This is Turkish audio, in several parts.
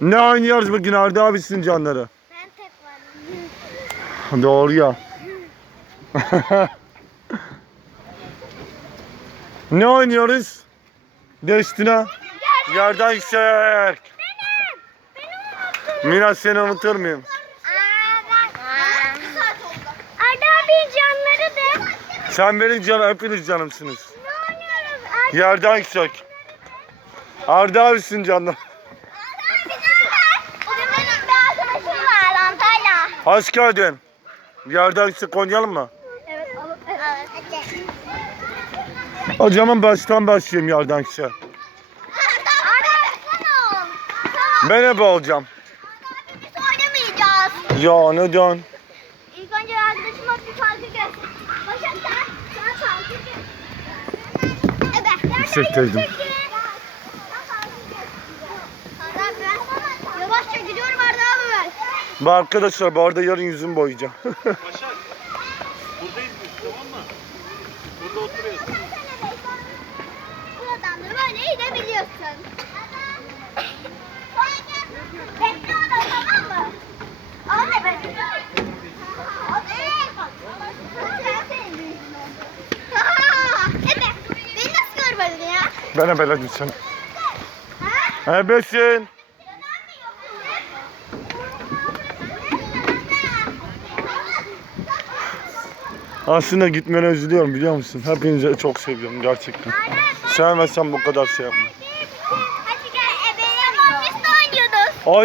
Ne oynuyoruz bugün Arda abisinin canları? Ben tek varım. Doğru ya. ne oynuyoruz? Destina. Yerden yüksek. Mira seni unutur muyum? Arda abi canları da. Sen benim canım, hepiniz canımsınız. Ne oynuyoruz? Arda Yerden yüksek. Arda abisin canım. Bugün benim bir arkadaşım var Antalya. Hoş geldin. Yerden yüksek oynayalım mı? Evet. O zaman baştan başlayayım yerden sana. Tamam. Ben ebe olacağım. Biz oynamayacağız. Ya neden? İlk önce arkadaşıma bir farkı göster. Başak sen, sen farkı göster. Evet. Yüksekteydim. Yavaşça gidiyorum Arda abi ben. Bu arkadaşlar bu arada yarın yüzümü boyayacağım. Başak. Buradayız biz tamam mı? Burada oturuyoruz. Buradan da böyle inebiliyorsun. Bekle orada tamam mı? Anne ya? ben ebeledim seni. Ebesin. Aslında gitmene üzülüyorum biliyor musun? Hepinizi çok seviyorum gerçekten. Sevmezsem bu kadar şey yapmam. Abi.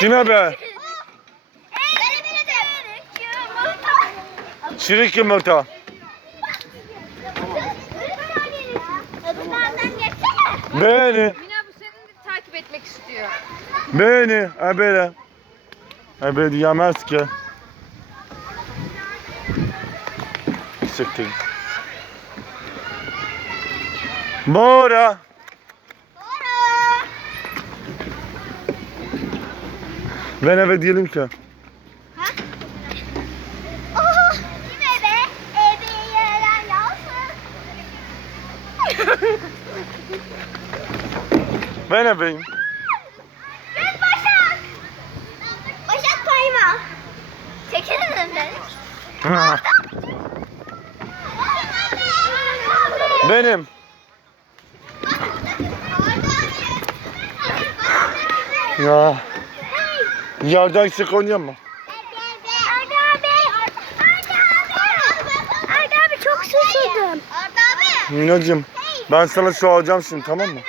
Kime be? Çirik yumurta. Öbürlerden etmek istiyor. Beni. Ebele. Ebe diyemez ki. Siktir. Bora. Ben eve diyelim ki. Oh. Ben ebeyim. Benim. Ya. Yerden sık oynuyor mu? Çok susadım. Minacım. Ben sana su alacağım şimdi tamam mı?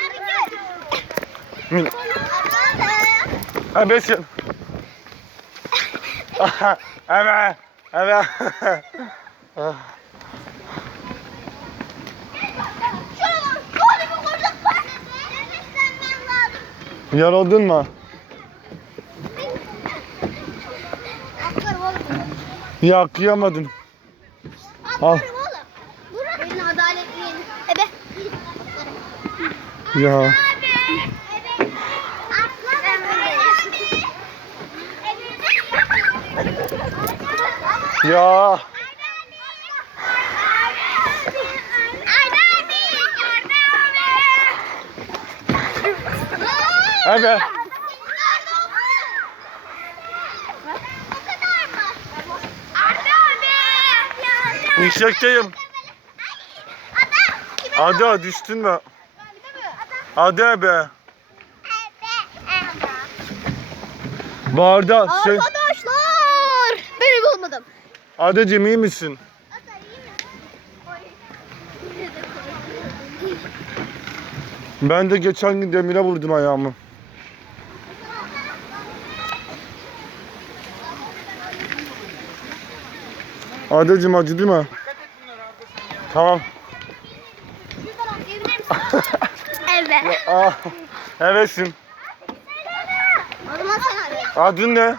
Min Ebesin. evet. Evet. Yoruldun mu? Ya kıyamadım. Al. Benim adaletliyim. Ebe. Ya. Ya. Evet. Yüksekteyim. Ada düştün mü? Ada be. Barda şey. Adacım iyi misin? Ben de geçen gün demire vurdum ayağımı. Adacım acıdı mı? Tamam. Evet. Ah, evetsin. Adın ne?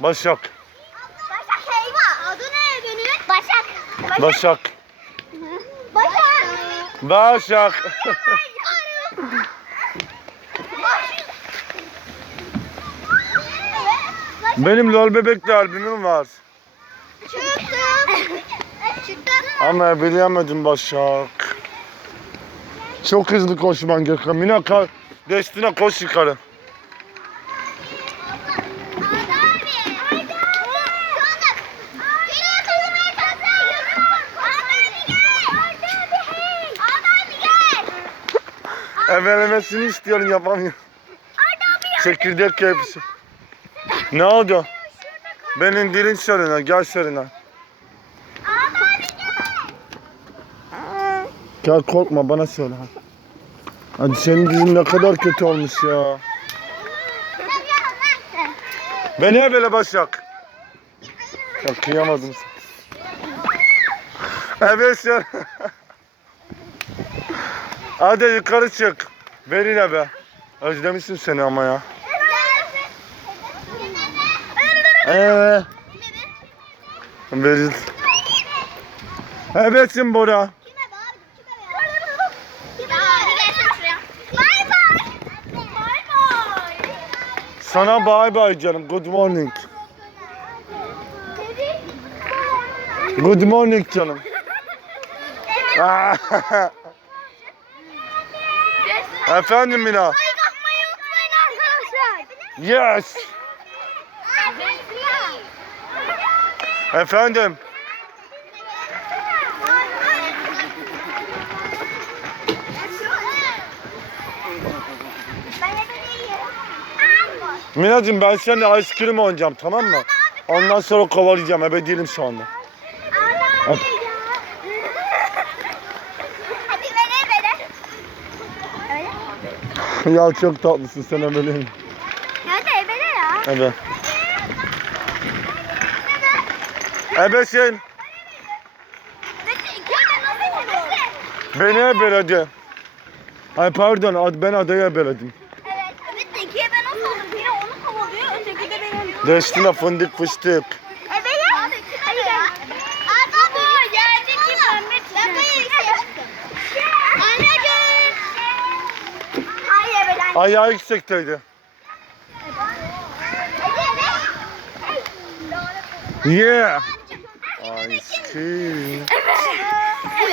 Başak. Başak Heyva. Adı ne benim? Başak. Başak. Başak. Benim lol bebekli albümüm var. Çıktım. Çıktı. Ama ebeleyemedim Başak. Çok hızlı koşman gerekiyor. Mina kal. Destine koş yukarı. Arda abi. Arda abi. Beni yakalamaya çalışıyor. Arda abi gel. Arda abi hey. Arda abi gel. Ebelemesini istiyorum yapamıyorum. Çekirdek hepsi. Ne oldu? Benim dilin soruna. Gel soruna. Gel. Gel korkma bana söyle. Hadi senin dilin ne kadar kötü olmuş ya. Beni ebele Başak. Ya kıyamadım. Evet sen. Hadi yukarı çık. Verine be. Özlemişim seni ama ya. Ee, veril. Evetsin Bora. Sana bay bay canım. Good morning. Good morning canım. Efendim Mina. Yes. Efendim. Minacığım ben seninle ice cream oynayacağım tamam mı? Ondan sonra kovalayacağım. Ebe değilim şu anda. Hadi beni beni. Öyle. Ya çok tatlısın sen ebeleyim. Hadi ebele ya. Ebe. Ebesin. Beni ebeledi. Ay pardon ad- ben adayı ebeledim. Evet. Evet de ikiye ben nasıl oldum? Biri onu kovalıyor, öteki de beni. Destine fındık fıstık. Ebele. Hadi hadi ya. Arda bu yerdeki pembe Ben böyle seçtim. Anneciğim. Hayır ebele. anne. Ayağı yüksekteydi. Hadi. Yeah. Ice cream. Hadi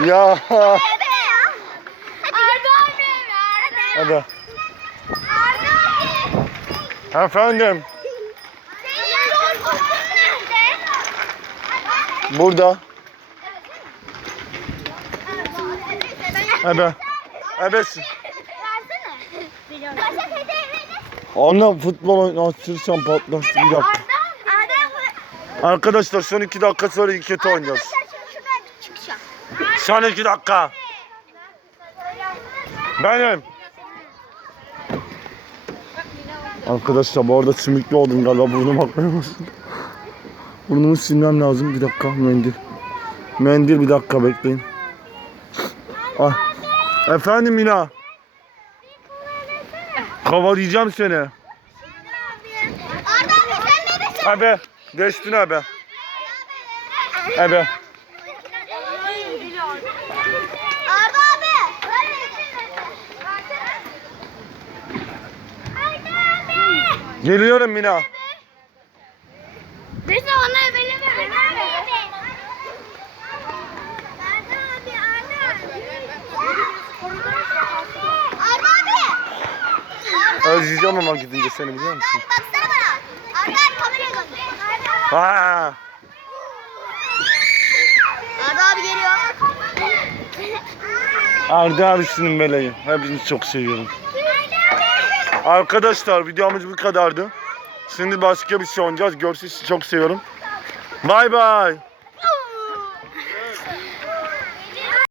ebele. Ya. Hadi. Hadi. Efendim. Burada. Ebe. Ebesin. Versene. Onunla futbol oynatırsam patlasın bir dakika. Arkadaşlar son iki dakika sonra iki kötü oynayacağız. Son iki dakika. Benim. Arkadaşlar bu arada sümüklü oldum galiba burnum akmaya başladı. Burnumu silmem lazım bir dakika mendil. Mendil bir dakika bekleyin. Ah. Efendim Mina. Kovalayacağım seni. Arda abi sen neredesin? Abi. Destin abi. Abi. Arda abi. Arda abi. Geliyorum Mina. Biz de ona ebeleme beni abi. Arda abi, Arda Özleyeceğim ama gidince seni biliyor musun? Baksana bana. Arda kameraya döndü. Ha. Arda abi geliyor. Arda abisinin meleği. Hepinizi çok seviyorum. Arkadaşlar videomuz bu kadardı. Şimdi başka bir şey oynayacağız. Görüşürüz. Çok seviyorum. Bay bay.